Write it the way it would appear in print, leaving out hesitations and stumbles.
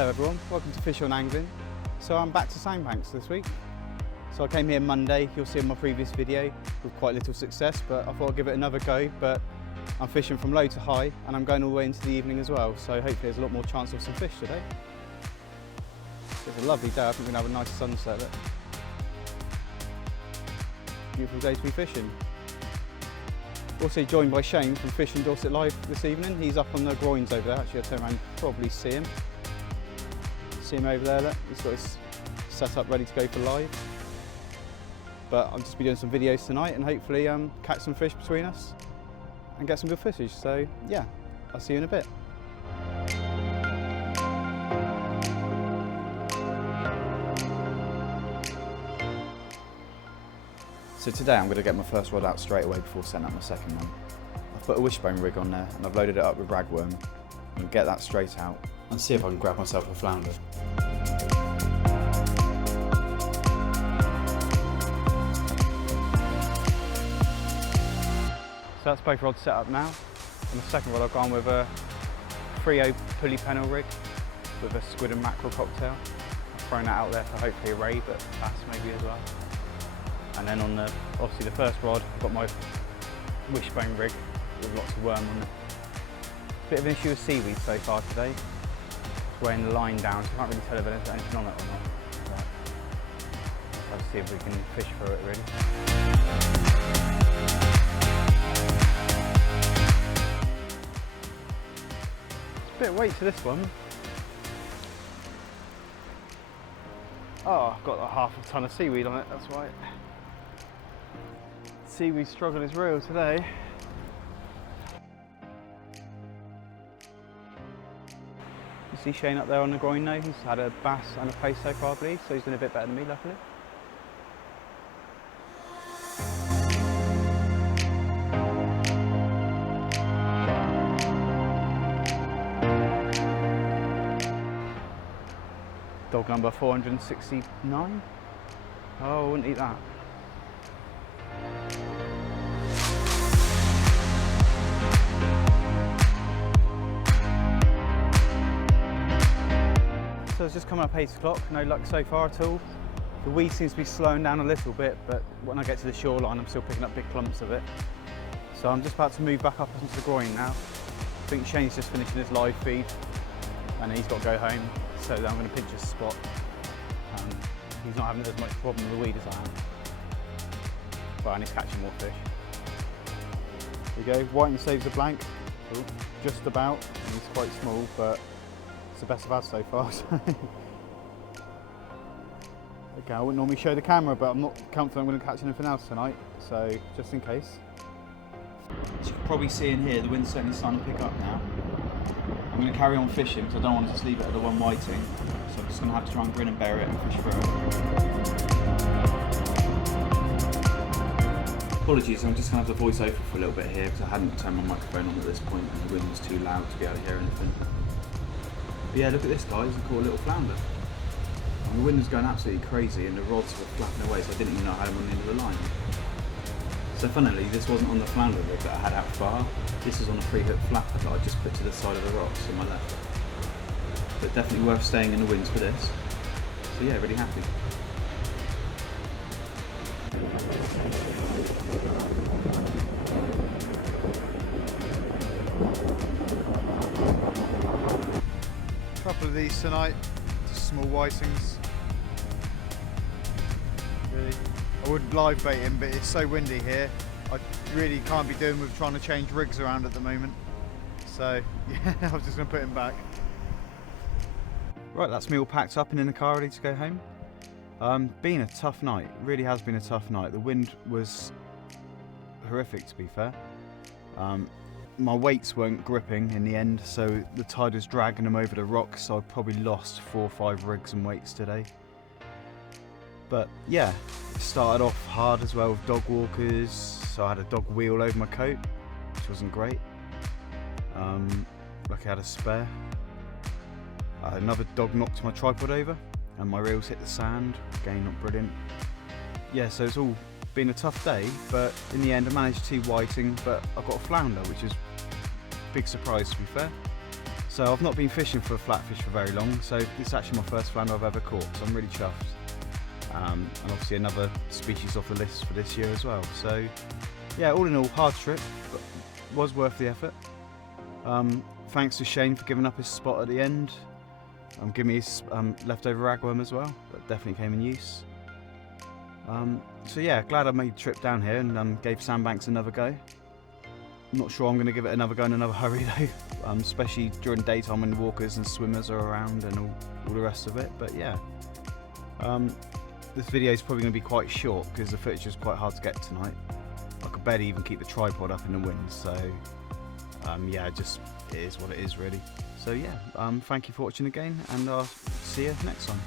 Hello everyone, welcome to Fish on Angling. So I'm back to Sandbanks this week. So I came here Monday, you'll see in my previous video, with quite little success, but I thought I'd give it another go. But I'm fishing from low to high and I'm going all the way into the evening as well, so hopefully there's a lot more chance of some fish today. It's a lovely day, I think we're going to have a nice sunset. Look. Beautiful day to be fishing. Also joined by Shane from Fishing Dorset Live this evening. He's up on the groins over there. Actually, I'll turn around and probably see him. See him over there, look. He's got his setup ready to go for live. But I'll just be doing some videos tonight and hopefully catch some fish between us and get some good footage. So yeah, I'll see you in a bit. So today I'm going to get my first rod out straight away before setting up my second one. I've put a wishbone rig on there and I've loaded it up with ragworm. I'm going to get that straight out and see if I can grab myself a flounder. So that's both rods set up now. On the second rod I've gone with a 3/0 pulley pennel rig with a squid and mackerel cocktail. I've thrown that out there for hopefully a ray, but bass maybe as well. And then on the, obviously the first rod, I've got my wishbone rig with lots of worm on it. Bit of an issue with seaweed so far today. It's weighing the line down, so I can't really tell if there's anything on it or not. But let's see if we can fish through it really. It's a bit of weight to this one. Oh, I've got like half a ton of seaweed on it, that's right. Seaweed struggle is real today. You see Shane up there on the groin now, he's had a bass and a pace so far I believe, so he's doing a bit better than me luckily. Dog number 469. Oh, I wouldn't eat that. So it's just coming up 8 o'clock, no luck so far at all. The weed seems to be slowing down a little bit, but when I get to the shoreline I'm still picking up big clumps of it. So I'm just about to move back up into the groin now. I think Shane's just finishing his live feed and he's got to go home, so I'm going to pinch his spot. He's not having as much problem with the weed as I am. But I need to catch more fish. There we go, whiting saves a blank. Ooh, just about, and he's quite small, but it's the best I've had so far. So. Okay, I wouldn't normally show the camera, but I'm not confident I'm going to catch anything else tonight, so just in case. As you can probably see in here, the wind's certainly starting to pick up now. I'm going to carry on fishing because I don't want to just leave it at the one whiting, so I'm just going to have to try and grin and bear it and fish through it. Apologies, I'm just going to have the voice over for a little bit here because I hadn't turned my microphone on at this point and the wind was too loud to be able to hear anything. But yeah, look at this guys, I caught a little flounder. And the wind was going absolutely crazy and the rods were flapping away, so I didn't even know I had them on the end of the line. So funnily, this wasn't on the flounder rig that I had out far. This is on a pre-hooked flapper that I just put to the side of the rocks on my left. But definitely worth staying in the winds for this. So yeah, really happy. A couple of these tonight, just small whitings. Really, I would live bait him, but it's so windy here. I really can't be doing with trying to change rigs around at the moment. So yeah, I was just going to put him back. Right, that's me all packed up and in the car ready to go home. Been a tough night, it really has been a tough night. The wind was horrific to be fair. My weights weren't gripping in the end, so the tide was dragging them over the rocks, so I probably lost 4 or 5 rigs and weights today. But yeah, it started off hard as well with dog walkers, so I had a dog wheel over my coat, which wasn't great. Lucky I had a spare. Another dog knocked my tripod over and my reels hit the sand, again not brilliant. Yeah, so it's all been a tough day, but in the end I managed 2 whiting, but I got a flounder, which is a big surprise to be fair. So I've not been fishing for a flatfish for very long, so this is actually my first flounder I've ever caught, so I'm really chuffed. And obviously another species off the list for this year as well. So yeah, all in all, hard trip, but was worth the effort. Thanks to Shane for giving up his spot at the end. Giving me his leftover ragworm as well, that definitely came in use. So yeah, glad I made the trip down here and gave Sandbanks another go. I'm not sure I'm going to give it another go in another hurry though, especially during daytime when walkers and swimmers are around and all the rest of it. But yeah, this video is probably going to be quite short because the footage was quite hard to get tonight. I could barely even keep the tripod up in the wind, so yeah, it is what it is really. So yeah, thank you for watching again, and I'll see you next time.